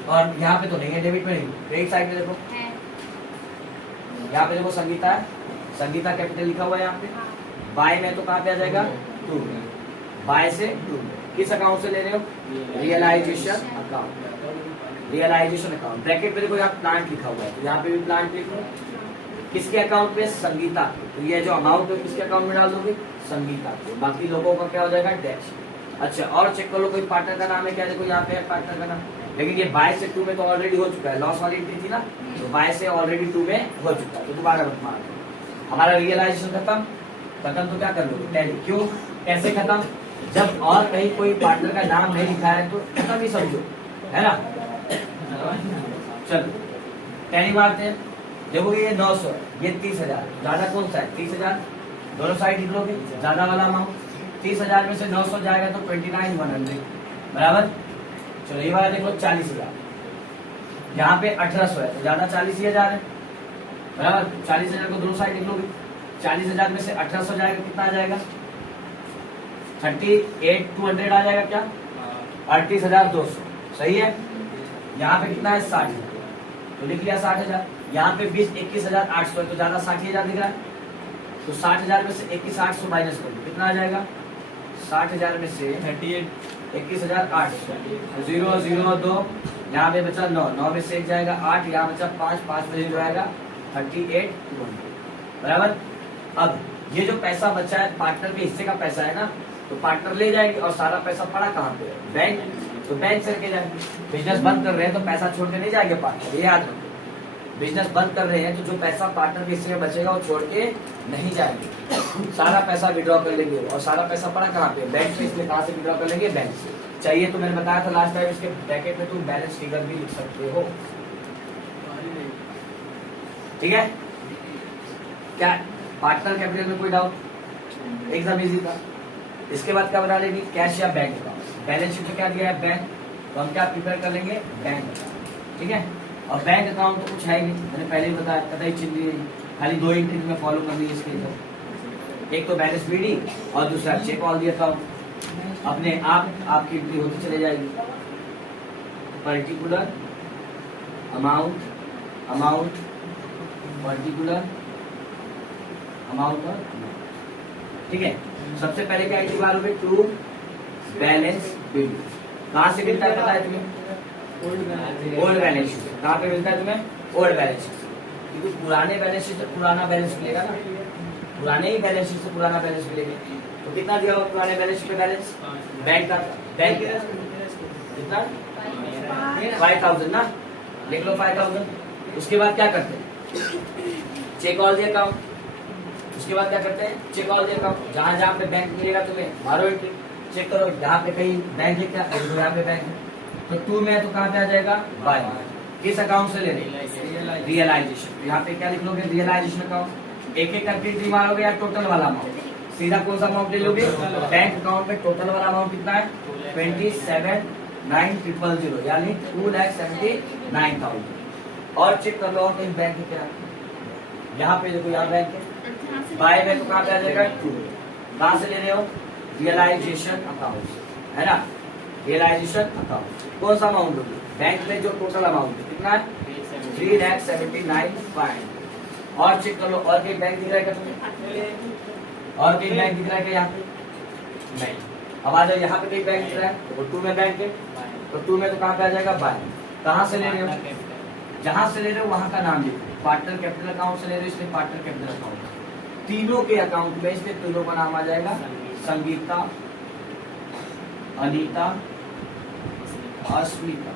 और यहाँ पे तो नहीं है, डेबिट में नहीं। क्रेडिट साइड में देखो, यहाँ पे देखो संगीता है, संगीता कैपिटल लिखा हुआ है यहाँ पे। बाय में तो कहाँ पे आ जाएगा? टू। बाय से टू। किस अकाउंट से ले रहे हो? Realisation account. Realisation account bracket में देखो यहाँ प्लांट लिखा हुआ है, तो यहाँ पे भी प्लांट लिखो। किसके अकाउंट पे? संगीता। तो ये जो अमाउंट है किसके अकाउंट में डाल दोगे? संगीता को। बाकी लोगों का क्या हो जाएगा? डैश। अच्छा, और चेक कर लो कोई पार्टनर का नाम है क्या? देखो यहाँ पे है पार्टनर का नाम, लेकिन ये बाय से टू में तो ऑलरेडी हो चुका है। लॉस वाली एंट्री थी ना, तो बाय से ऑलरेडी टू में हो चुका है, तो दोबारा मत मार दो। हमारा रियलाइजेशन खत्म। तो क्या कर लोगे? टैली। क्यों? कैसे खत्म? जब और कहीं कोई पार्टनर का नाम नहीं लिखा है तो खत्म ही समझो, है ना। चलो टैली मारते हैं। देखोगे ये 900, ये 30,000। ज्यादा कौन सा है? 30,000। दोनों साइड लिख लोगे, ज्यादा वाला अमाउंट। 30,000 में से 900 जाएगा तो 29,100 बराबर। चलो ये वाला देख लो 40,000। यहाँ पे 1800 है तो ज्यादा 40,000 है बराबर। 40,000 को दोनों साइड लिख लोगे। 40,000 में से 1800 जाएगा, कितना आ जाएगा? 38,200 आ जाएगा क्या? 38,200। सही है। यहाँ पे कितना है? 60,000, तो लिख लिया 60,000। यहाँ पे 21,800 है तो ज्यादा 60,000 दिख रहा है, तो 60,000 में से 21,800 माइनस कर दो, कितना आ जाएगा? 60,000 में से 21,800, 0 0 2, यहाँ पे बचा 9, 9 में से 1 जाएगा 8, यहाँ बचा 5, 5 में 0 आएगा 38,200 बराबर। अब ये जो पैसा बचा है पार्टनर के हिस्से का पैसा है ना, तो पार्टनर ले जाएंगे। और सारा पैसा पड़ा कहाँ पे है? बैंक। तो बैंक से लेके जाएंगे। बिजनेस बंद कर रहे हैं तो पैसा छोड़ के नहीं जाएंगे पार्टनर, ये याद रखो। बिजनेस बंद कर रहे हैं तो जो पैसा पार्टनर के हिस्से में बचेगा वो छोड़ के नहीं जाएंगे, सारा पैसा विड्रॉ कर लेंगे। और सारा पैसा पड़ा कहाँ पे? बैंक पे। इसलिए कहाँ से विड्रॉ कर लेंगे? बैंक से। चाहिए तो मैंने बताया था लास्ट टाइम, इसके ब्रैकेट में तुम बैलेंस फिगर भी लिख सकते हो। ठीक है। क्या पार्टनर कैपिटल में कोई डाउट? एकदम इजी था। इसके बाद क्या बना लेंगे? कैश या बैंक अकाउंट। बैलेंस शीट में क्या दिया है? बैंक। तो हम क्या प्रिपेयर कर लेंगे? Bank account. ठीक है। और बैंक अकाउंट तो कुछ है नहीं, मैंने पहले ही बताया, कतई चिन्ह नहीं, खाली 2 एंट्री में फॉलो करनी है इसके लिए। एक तो बैलेंस रीडिंग और दूसरा चेक ऑल दी अकाउंट। अपने आप आपकी एंट्री होती चले जाएगी। Particular amount, amount, particular amount और ठीक है। सबसे पहले क्या निकालोगे, टू बैलेंस बिल। कहाँ से मिलता है पता है तुम्हें? Old balance sheet. कहाँ पे मिलता है तुम्हें? Old balance sheet. क्योंकि पुराने बैलेंस शीट से पुराना बैलेंस मिलेगा ना, पुराने ही बैलेंस शीट से पुराना बैलेंस मिलेगा। तो कितना दिया होगा पुराने बैलेंस शीट पे बैलेंस बैंक का? बैंक कितना? 5000 ना, लिख लो 5000। उसके बाद क्या करते हैं? Check all the account. उसके बाद क्या करते हैं? Check all the account. जहां जहां पे बैंक मिलेगा तुम्हें मारो एंट्री, चेक करो। यहाँ पे कहीं बैंक है क्या? यहाँ पे बैंक है तो टू में तो कहाँ पे आ जाएगा? बाय। किस अकाउंट से ले रहे? रियलाइजेशन। यहाँ पे क्या लिख लोगे? Realisation account. एक एक करके एंट्री मारोगे या टोटल वाला अमाउंट? सीधा कौन सा अमाउंट ले लोगे? बैंक अकाउंट में टोटल वाला अमाउंट कितना है? 27,900 यानी 2,79,000। और चेक कर लो और कहीं बैंक है क्या? यहाँ पे देखो, यहाँ बैंक है। बाय में तो कहाँ पे आ जाएगा? टू। कहाँ से ले रहे हो? रियलाइजेशन अकाउंट है ना, रियलाइजेशन अकाउंट। कौन सा अमाउंट लोगे? बैंक में जो टोटल अमाउंट है कितना है? 3,79,500। और चेक कर लो और कहीं बैंक दिख रहा है क्या तुम्हें? और कहीं बैंक दिख रहा है क्या यहाँ पे? नहीं। अब आ जाओ यहाँ पे कहीं बैंक दिख रहा है तो टू में बैंक है, तो टू में तो कहाँ पे आ जाएगा? बाय। कहाँ से ले रहे हो? जहां से ले रहे हो वहां का नाम लिखो। पार्टनर कैपिटल अकाउंट से ले रहे हो इसलिए पार्टनर कैपिटल अकाउंट। तीनों के अकाउंट में इसलिए तीनों का नाम आ जाएगा संगीता, अनीता, अस्मिता।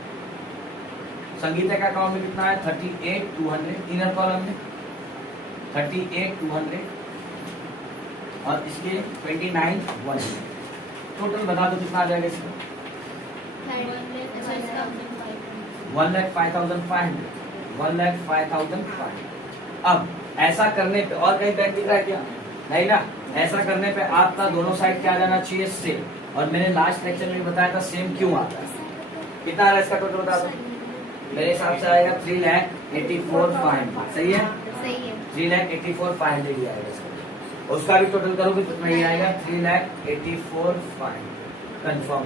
संगीता का अकाउंट में कितना है? 38,200 इनर कॉलम में 38,200 और इसके 29,100। टोटल बता दो कितना आ जाएगा इसमें? 1,05,500। 1,05,500। अब ऐसा करने पे और कहीं बैंक दिख रहा है क्या? नहीं ना। ऐसा करने पे आपका दोनों साइड क्या आ जाना चाहिए? सेम। और मैंने लास्ट लेक्चर में बताया था सेम क्यों आता है। कितना आ रहा है इसका टोटल बता दो? मेरे हिसाब से आएगा 3,84,500। सही है? 3,84,500 ही आएगा इसका। उसका भी टोटल करोगे कितना ही आएगा? 3,84,500 कंफर्म।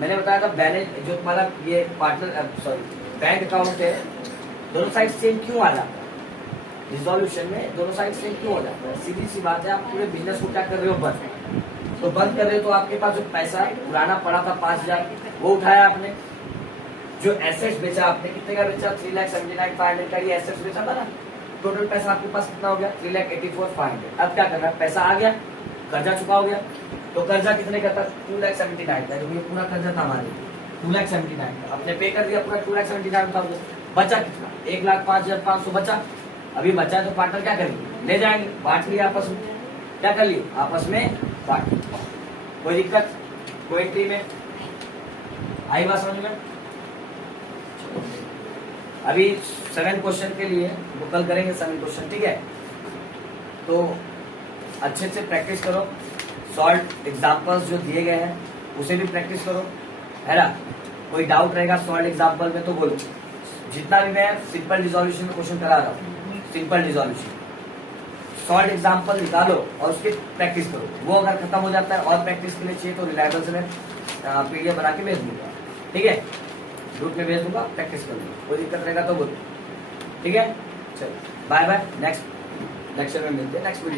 मैंने बताया था बैलेंस जो तुम्हारा ये पार्टनर बैंक अकाउंट है, दोनों साइड सेम क्यों आ जाता है? रिजोल्यूशन में दोनों साइड सेम क्यों हो जाता है? सीधी सी बात है, आप पूरे बिजनेस को क्या कर रहे हो? बंद। तो बंद कर रहे हो तो आपके पास जो पैसा पुराना पड़ा था 5,000 वो उठाया आपने। जो एसेट्स बेचा आपने, कितने का बेचा? 3,79,500 का ये एसेट्स बेचा था ना। टोटल पैसा आपके पास कितना हो गया? 3,84,500। अब क्या करना? पैसा आ गया, कर्जा चुका हो गया। तो कर्जा कितने का था? 2,79,000 का। ये पूरा कर्जा था हमारे 2,79,000 आपने पे कर दिया पूरा 2,79,000। बचा कितना? 1,05,500 बचा। अभी बचा तो पार्टनर क्या करेंगे? ले जाएंगे, बांट लिया आपस में। क्या कर लिए? आपस में बांट। कोई दिक्कत? कोई एंट्री में आई बात समझ में? अभी 7 क्वेश्चन के लिए वो कल करेंगे 7 क्वेश्चन, ठीक है? तो अच्छे से प्रैक्टिस करो। सॉल्व एग्जाम्पल्स जो दिए गए हैं उसे भी प्रैक्टिस करो, है ना। कोई डाउट रहेगा सॉल्व एग्जाम्पल में तो बोलो। जितना भी मैं सिंपल रिजोल्यूशन में क्वेश्चन करा रहा हूँ, सिंपल रिजोल्यूशन सॉल्व एग्जाम्पल निकालो और उसकी प्रैक्टिस करो। वो अगर खत्म हो जाता है और प्रैक्टिस के लिए चाहिए तो रिलायबल से मैं PDF बना के भेज दूंगा, ठीक है? ग्रुप में भेज दूंगा, प्रैक्टिस कर लूंगा। कोई दिक्कत रहेगा तो बोलो, ठीक है? चलो बाय बाय। नेक्स्ट लेक्चर में मिलते हैं, नेक्स्ट वीडियो।